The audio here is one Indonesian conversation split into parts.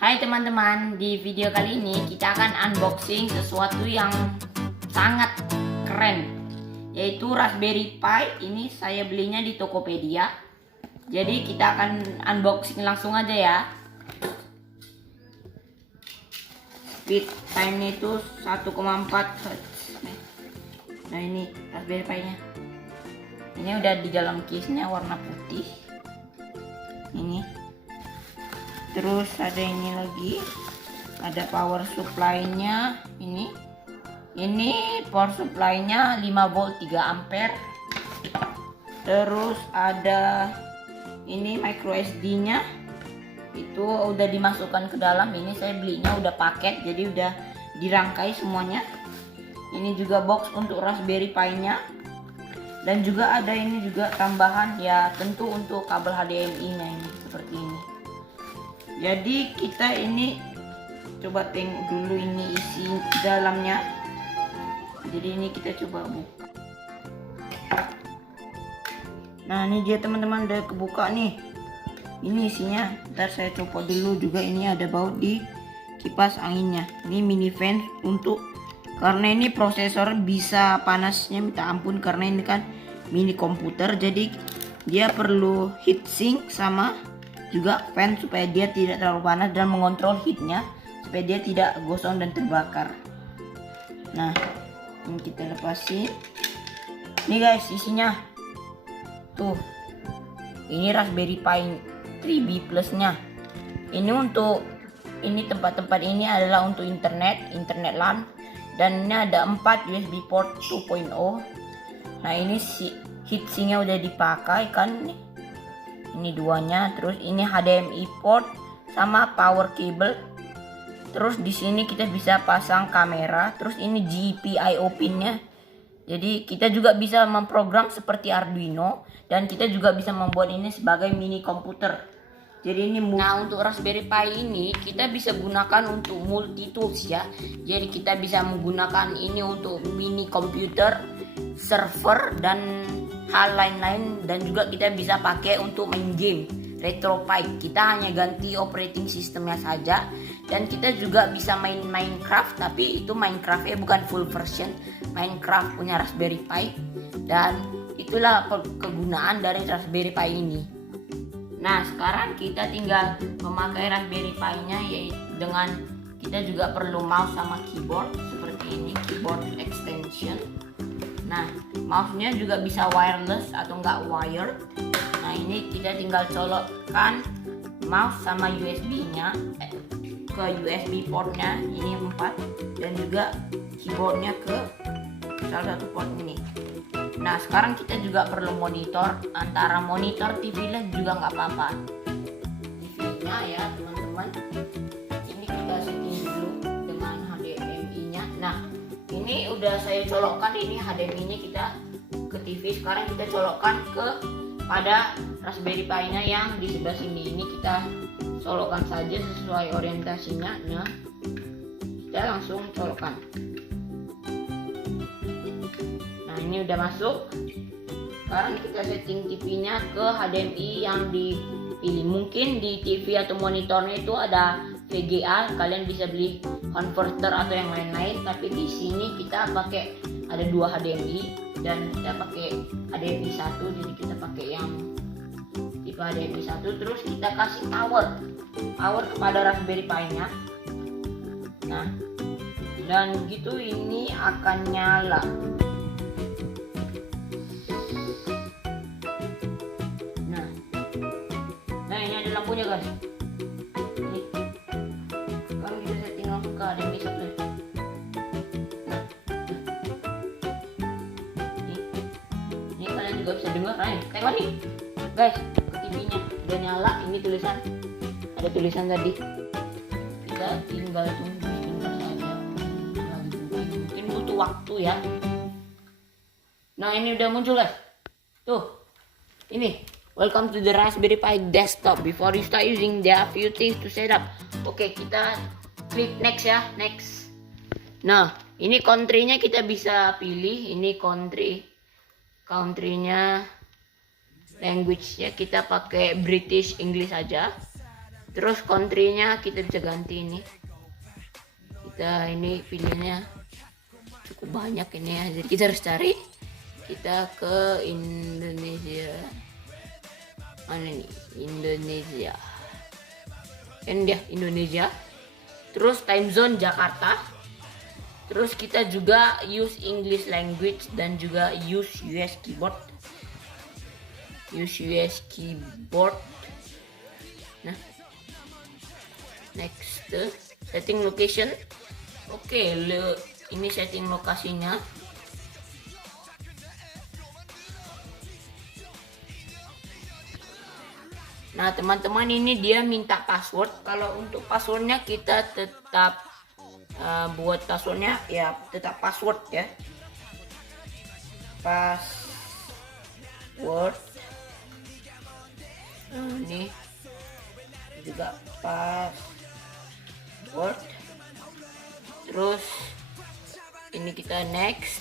Hai teman-teman, di video kali ini kita akan unboxing sesuatu yang sangat keren, yaitu Raspberry Pi. Ini saya belinya di Tokopedia. Jadi kita akan unboxing langsung aja ya. Speed time-nya itu 1,4 Hz. Nah ini Raspberry Pi-nya. Ini udah di dalam case-nya warna putih. Ini. Terus ada ini lagi, ada power supply-nya. Ini power supply-nya 5 volt 3 ampere. Terus ada ini micro SD-nya, itu udah dimasukkan ke dalam. Ini saya belinya udah paket, jadi udah dirangkai semuanya. Ini juga box untuk Raspberry Pi-nya, dan juga ada ini juga tambahan ya, tentu untuk kabel HDMI-nya ini seperti ini. Jadi kita ini coba tengok dulu ini isi dalamnya. Jadi ini kita coba buka. Nah ini dia teman-teman, udah kebuka nih. Ini isinya. Ntar saya coba dulu juga. Ini ada baut di kipas anginnya. Ini mini fan untuk, karena ini prosesor bisa panasnya minta ampun, karena ini kan mini komputer. Jadi dia perlu heatsink sama juga fan supaya dia tidak terlalu panas dan mengontrol heatnya supaya dia tidak gosong dan terbakar. Nah ini kita lepasin. Nih guys isinya tuh, ini Raspberry Pi 3B Plus nya. Ini untuk ini tempat-tempat ini adalah untuk internet LAN, dan ini ada 4 USB port 2.0. Nah ini si heatsinknya udah dipakai kan nih. Ini duanya, terus ini HDMI port sama power cable. Terus di sini kita bisa pasang kamera, terus ini GPIO pinnya. Jadi kita juga bisa memprogram seperti Arduino, dan kita juga bisa membuat ini sebagai mini komputer. Jadi ini nah untuk Raspberry Pi ini kita bisa gunakan untuk multi tools ya. Jadi kita bisa menggunakan ini untuk mini komputer, server, dan hal lain-lain, dan juga kita bisa pakai untuk main game RetroPie. Kita hanya ganti operating sistemnya saja, dan kita juga bisa main Minecraft, tapi itu Minecraftnya bukan full version, Minecraft punya Raspberry Pi. Dan itulah kegunaan dari Raspberry Pi ini. Nah sekarang kita tinggal memakai Raspberry Pi-nya, yaitu dengan kita juga perlu mouse sama keyboard seperti ini, keyboard extension. Nah mouse-nya juga bisa wireless atau enggak wired. Nah ini kita tinggal colokkan mouse sama USB-nya ke USB portnya ini 4, dan juga keyboardnya ke salah satu port ini. Nah sekarang kita juga perlu monitor, antara monitor TV lah juga nggak apa-apa. TV-nya ya teman-teman, ini kita setting dulu dengan HDMI-nya. Nah ini udah saya colokkan ini HDMI-nya kita ke TV. Sekarang kita colokkan ke pada Raspberry Pi-nya yang di sebelah sini. Ini kita colokkan saja sesuai orientasinya. Nah kita langsung colokkan. Nah ini udah masuk. Sekarang kita setting TV-nya ke HDMI yang dipilih. Mungkin di TV atau monitornya itu ada VGA, kalian bisa beli converter atau yang lain-lain, tapi di sini kita pakai ada 2 HDMI, dan kita pakai HDMI 1, jadi kita pakai yang tipe HDMI 1. Terus kita kasih power kepada Raspberry Pi-nya. Nah dan gitu ini akan nyala. Nah ini ada lampunya guys. HDMI 1. Ini kalian juga bisa dengar kan? Tengok nih guys, TV-nya udah nyala. Ini tulisan, ada tulisan tadi. Kita tinggal tunggu sebentar saja. Mungkin butuh waktu ya. Nah ini udah muncul guys. Tuh, ini welcome to the Raspberry Pi desktop. Before you start using, there are few things to set up. Oke, kita klik next ya, next. Nah ini country-nya kita bisa pilih. Ini country-nya language ya, kita pakai British English aja. Terus country-nya kita bisa ganti ini. Kita ini pilihnya cukup banyak ini ya. Jadi kita harus cari. Kita ke Indonesia. Mana nih? Indonesia. Ini dia Indonesia. Terus time zone Jakarta. Terus kita juga use English language dan juga use US keyboard. Use US keyboard. Nah, next setting location. Oke, ini setting lokasinya. Nah teman-teman, ini dia minta password. Kalau untuk passwordnya kita tetap buat passwordnya ya tetap password ya. Password. Ini juga password. Terus ini kita next.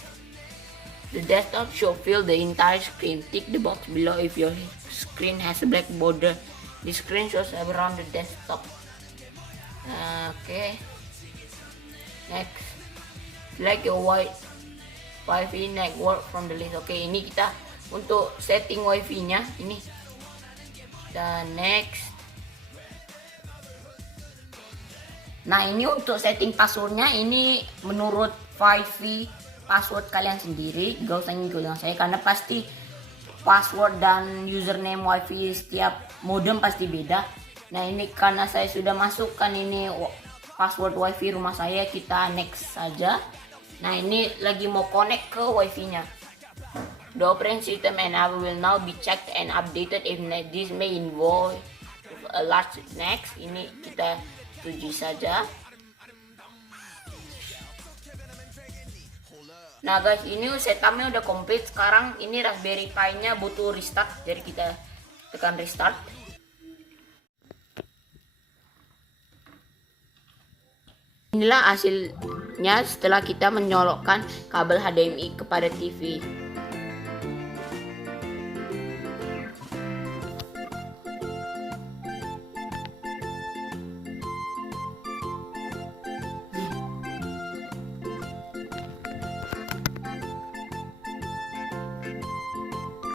The desktop should fill the entire screen. Tick the box below if your screen has a black border. The screen shows around the desktop. Okay. Next, select your Wi-Fi network from the list. Oke, ini kita untuk setting Wi-Fi-nya ini. Dan next. Nah, ini untuk setting passwordnya ini menurut Wi-Fi password kalian sendiri. Gak usah ngikutin saya karena pasti password dan username Wi-Fi setiap modem pasti beda. Nah, ini karena saya sudah masukkan ini password Wi-Fi rumah saya, kita next saja. Nah, ini lagi mau connect ke Wi-Fi-nya. The operating system and app will now be checked and updated if this may involve a large next. Ini kita setuju saja. Nah guys, ini setupnya udah komplit. Sekarang ini Raspberry Pi-nya butuh restart, jadi kita tekan restart. Inilah hasilnya setelah kita menyolokkan kabel HDMI kepada TV.